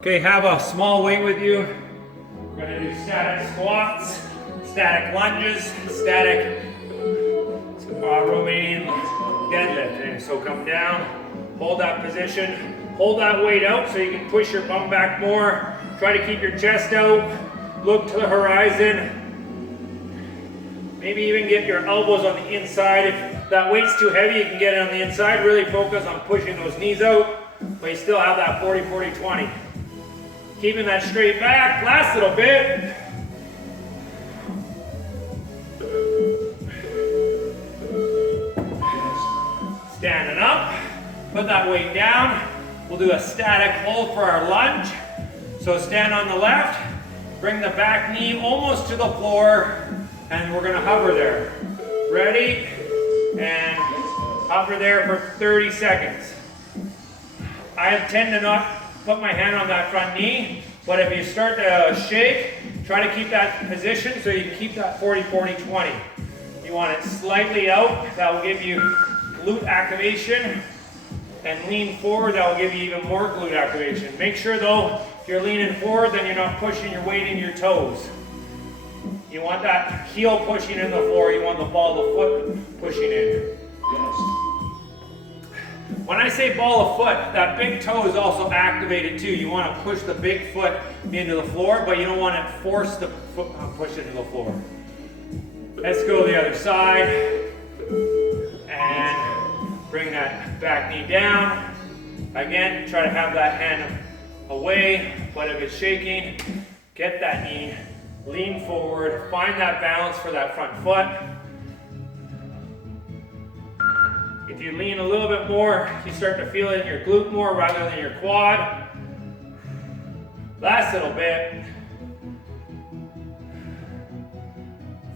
Okay, have a small weight with you. We're going to do static squats, static lunges, static Romanian deadlift. And so come down, hold that position, hold that weight out so you can push your bum back more. Try to keep your chest out, look to the horizon. Maybe even get your elbows on the inside. If that weight's too heavy, you can get it on the inside. Really focus on pushing those knees out, but you still have that 40-40-20. Keeping that straight back, last little bit. Standing up, put that weight down. We'll do a static hold for our lunge. So stand on the left, bring the back knee almost to the floor, and we're gonna hover there. Ready? And hover there for 30 seconds. I tend to not put my hand on that front knee, but if you start to shake, try to keep that position so you can keep that 40-40-20. You want it slightly out, that will give you glute activation, and lean forward, that will give you even more glute activation. Make sure though, if you're leaning forward, then you're not pushing your weight in your toes. You want that heel pushing in the floor, you want the ball of the foot pushing in. When I say ball of foot, that big toe is also activated too. You want to push the big foot into the floor, but you don't want to force the foot push into the floor. Let's go the other side. And bring that back knee down. Again, try to have that hand away, but if it's shaking, get that knee, lean forward, find that balance for that front foot. If you lean a little bit more, you start to feel it in your glute more rather than your quad. Last little bit.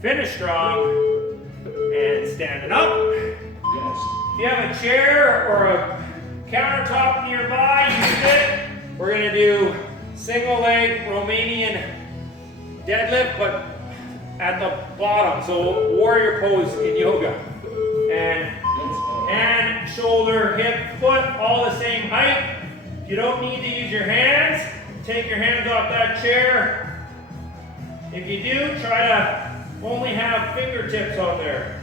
Finish strong and standing up. If you have a chair or a countertop nearby, use it. We're going to do single leg Romanian deadlift, but at the bottom. So warrior pose in yoga. And hand, shoulder, hip, foot, all the same height. You don't need to use your hands. Take your hands off that chair. If you do, try to only have fingertips on there.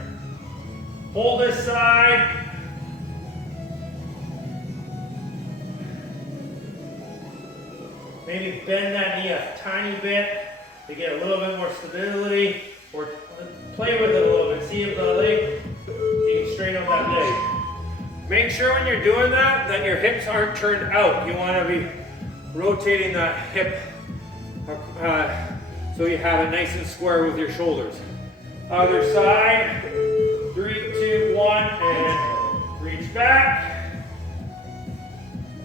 Hold this side. Maybe bend that knee a tiny bit to get a little bit more stability, or play with it a little bit. See if the leg, you can straighten up that leg. Make sure when you're doing that your hips aren't turned out. You want to be rotating the hip so you have it nice and square with your shoulders. Other side. 3, 2, 1, and reach back.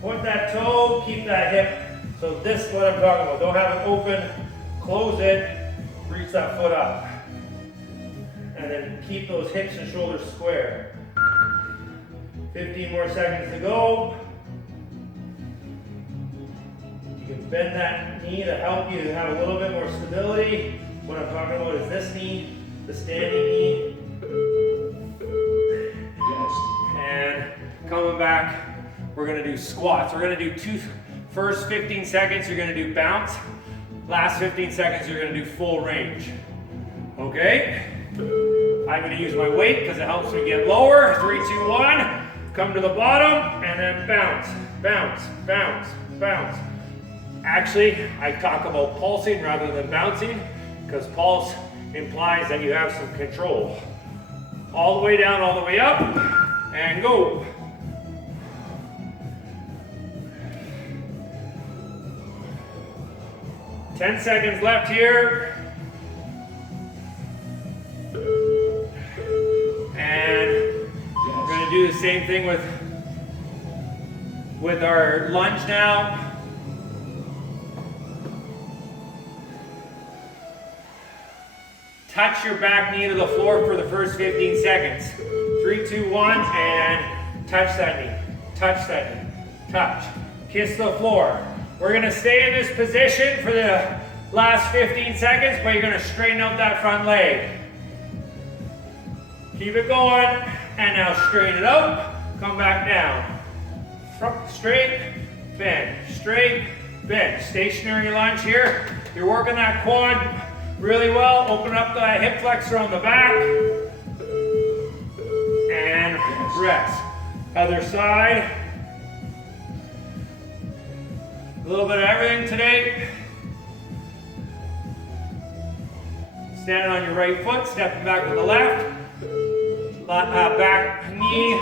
Point that toe, keep that hip. So this is what I'm talking about. Don't have it open, close it, reach that foot up. And then keep those hips and shoulders square. 15 more seconds to go. You can bend that knee to help you have a little bit more stability. What I'm talking about is this knee, the standing knee. And coming back, we're going to do squats. We're going to do first 15 seconds, you're going to do bounce. Last 15 seconds, you're going to do full range. Okay? I'm going to use my weight because it helps me get lower. 3, 2, 1. Come to the bottom and then bounce, bounce, bounce, bounce. Actually, I talk about pulsing rather than bouncing because pulse implies that you have some control. All the way down, all the way up, and go. Ten seconds left here. And we're going to do the same thing with our lunge now. Touch your back knee to the floor for the first 15 seconds. 3, 2, 1, and touch that knee. Touch that knee. Touch. Kiss the floor. We're going to stay in this position for the last 15 seconds, but you're going to straighten out that front leg. Keep it going, and now straighten it out. Come back down. Straight, bend. Straight, bend. Stationary lunge here. You're working that quad really well. Open up the hip flexor on the back. And rest. Other side. A little bit of everything today. Standing on your right foot, stepping back with the left. Back knee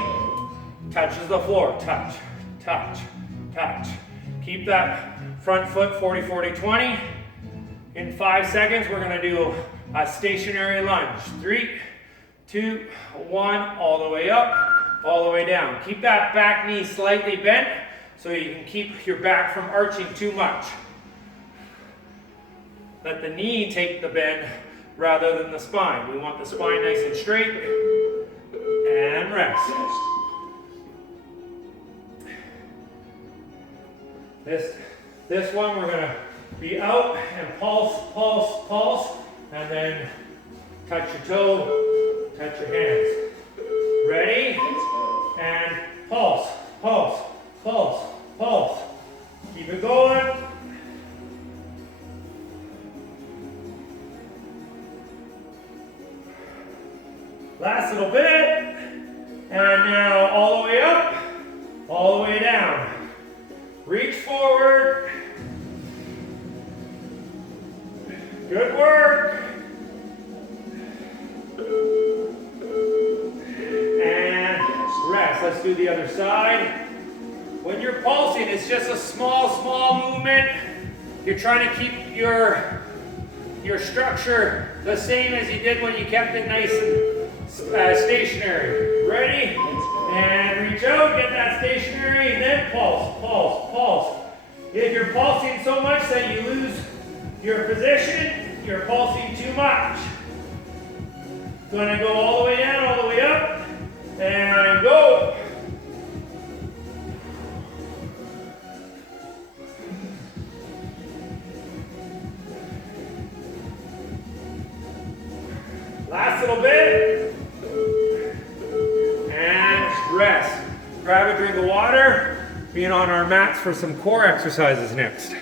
touches the floor. Touch, touch, touch. Keep that front foot 40-40-20. In 5 seconds, we're going to do a stationary lunge. 3, 2, 1, all the way up, all the way down. Keep that back knee slightly bent so you can keep your back from arching too much. Let the knee take the bend rather than the spine. We want the spine nice and straight. And rest. This one we're going to be out and pulse, pulse, pulse, and then touch your toe, touch your hands. Ready? And pulse, pulse, pulse, pulse. Keep it going. Last little bit. And now all the way up, all the way down. Reach forward. Good work. And rest. Let's do the other side. When you're pulsing, it's just a small movement. You're trying to keep your structure the same as you did when you kept it nice and stationary. Ready? And reach out, get that stationary, then pulse, pulse, pulse. If you're pulsing so much that you lose your position, you're pulsing too much. Gonna go all the way down, all the way up, and go. Last little bit. And rest. Grab a drink of water. Being on our mats for some core exercises next.